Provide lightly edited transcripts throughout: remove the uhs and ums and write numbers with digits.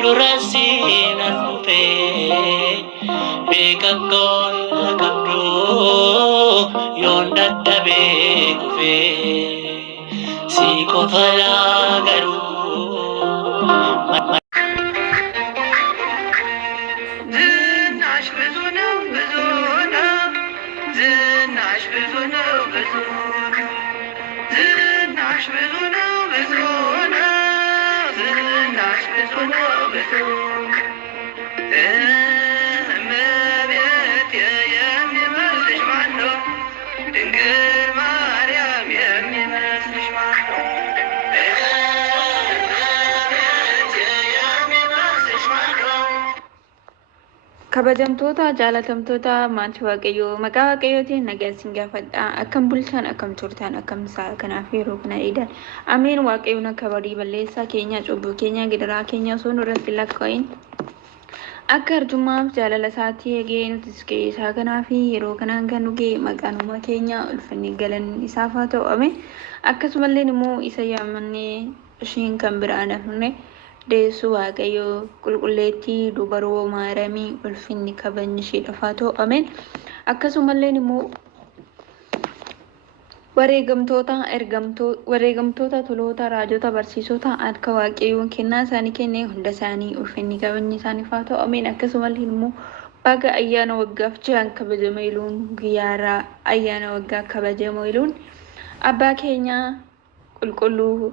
Durasina nupe Bekakon kabdo Yonda tabe kufe Siko fala garu Zinash bezuna bezuna Zinash bezuna bezuna Zinash bezuna bezuna Zinash bezuna bezuna እመቤቴ የሚመስልሽ ማነው? ድንግል ማርያም የሚመስልሽ ማነው? እመቤቴ የሚመስልሽ ማነው? kabajamtoota jaalatamtoota maatii waaqayyoo maqaa waaqayyootiin nagaan isin gaafadha akkam bulchan akkam turtan akkam isaa kanaaf yeroo kana eedan ameen waaqayyoon akka badii balleessaa keenya cubbuu keenya gidiraa keenya osoo nurratti lakkaa'in akka arjummaaf jaalala isaatii eegee nutis ga'ee isaa kanaa fi yeroo kanaan kan dhugee maqaanuma keenya ulfinni galan isaaf haa ta'u ameen akkasumallee immoo isa yaamannee ishiin kan biraan hafne deessu waaqayyoo qulqulleettii dubaroo maaramii ulfinni kabajni ishee dhafaa ta'u ameen akkasumallee immoo wareegamtoota toloota raajota barsiisota akka waaqayyoon kennaa isaanii kennee hunda isaanii ulfinni kabajni isaaniif haa ta'u ameen akkasumallee immoo baga ayyaana waggaaf jiran kabajama iluun guyyaarraa ayyaana waggaa kabajama iluun abbaa keenya qulqulluu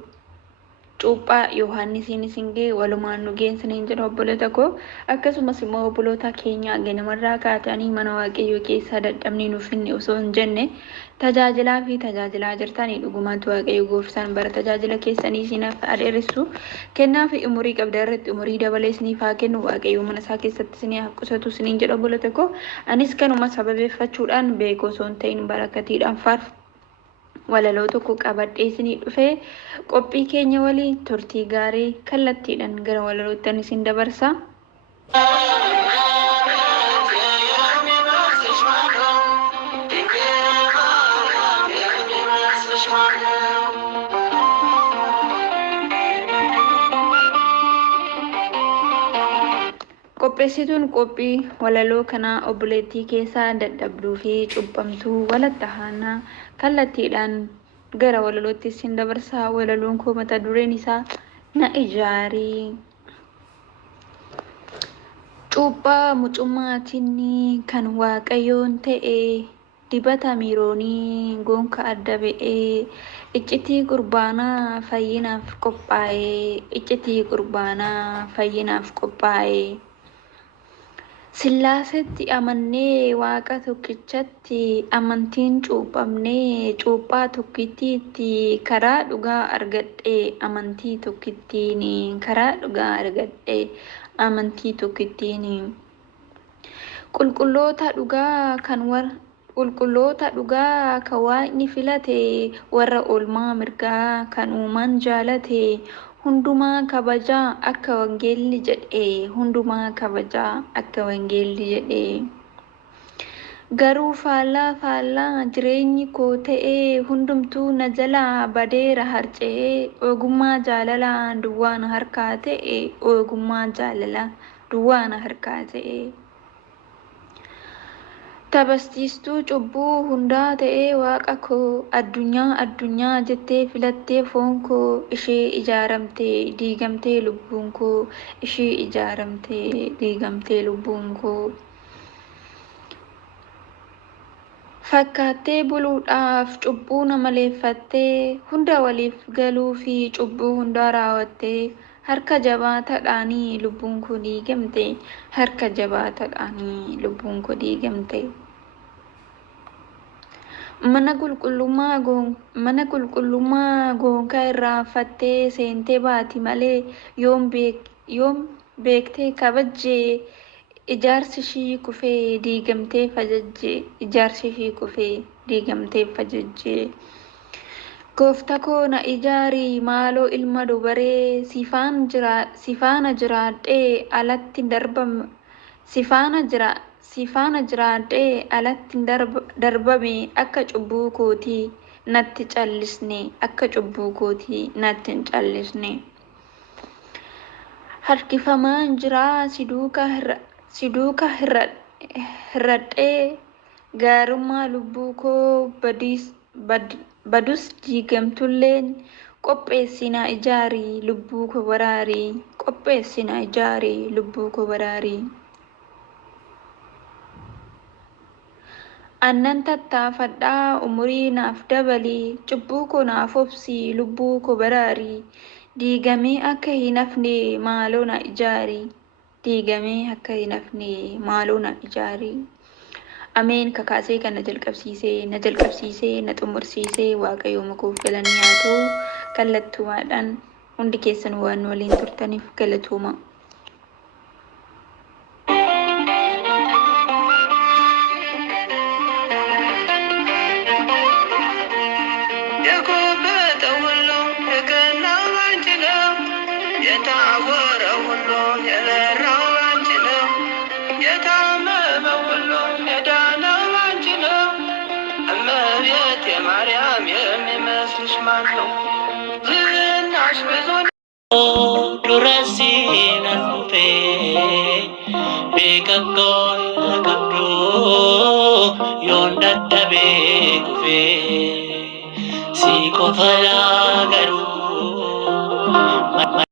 cuuphaa yohaannisiin isingee walumaan nu geessaniin jedhu obbolota koo akkasumas immoo obboloota keenya ganamarraa kaatanii mana waaqayyoo keessaa dadhabnee nuuf inni osoo hin jenne tajaajilaa fi tajaajilaa jirtanii dhugumaatti waaqayyo gooftaan bara tajaajila keessanii isiniif adeeressu kennaa fi umurii qabda irratti umurii dabalee isiniif haa kennu waaqayyo mana isaa keessatti isiniif qusatu isiniin jedhu obbolota koo anis kanuma sababeeffachuudhaan beekoo osoo hin ta'in barakatiidhaan faarfu walaloo tokko qabadhee isinii dhufee qophii keenya waliin turtii gaarii kallattiidhaan gara walalootti isin dabarsa. qopheessituun qophii walaloo kanaa obboleettii keessaa dadhabduu fi cubbamtuu walatta haanaa kallattiidhaan gara walalootti isin dabarsaa walaloon koo mata dureen isaa na ijaarii cuuphaa mucummaatiin kan waaqayyoon ta'e dibata miiroonii goonka adda ba'ee iccitii qurbaanaa fayyinaaf qophaa'ee Sillaasetti amannee waaqa tokkichatti amantiin cuuphamnee cuuphaa tokkittiitti karaa dhugaa argadhee amantii tokkittiin karaa dhugaa argadhee amantii tokkittiin qulqulloota dhugaa kan waaqni filate warra oolmaa mirgaa kan uumaan jaalate hundumaa kabajaa akka wangeelli jedhee garuu faallaa jireenyi koo ta'ee hundumtuu na jalaa badeera harca'ee ogummaa jaalalaa duwwaa na harkaa ta'e tabastiistuu cubbuu hundaa ta'ee waaqa koo addunyaa jettee filattee foon koo ishee ijaaramtee diigamtee lubbuun koo fakkaattee buluudhaaf cubbuu na maleeffattee hunda waliif galuu fi cubbuu hundaa raawwattee harka jabaataadhaanii lubbuun koo diigamte mana qulqullummaa goonkaa irraanfattee seentee baati malee yoom beektee kabajjee ijaarsi ishii kufee diigamtee fajajjee gooftaa koo na ijaarii maaloo ilma dubaree sifaana jiraadhee alatti darbame akka cubbuu kootii natti callisne harkifamaan jiraa siduuka hirradhee gaarummaa lubbuu koo badus diigamtulleen qopheessinaa ijaarii lubbuu koo baraarii qopheessinaa ijaarii lubbuu koo baraarii. Annan tattaafadhaa umurii naaf dabalii cubbuu koo naaf obsii lubbuu koo baraarii diigamee akka hin hafne maaloo na ijaarii diigamee akka hin hafne maaloo na ijaarii. Ameen. Kakaasee kan na jalqabsiisee na xumursiisee Waaqayyo makuuf galanni haa ta'u. Kallattumaadhaan hundi keessan waan waliin turtaniif galatooma. Si kofala garu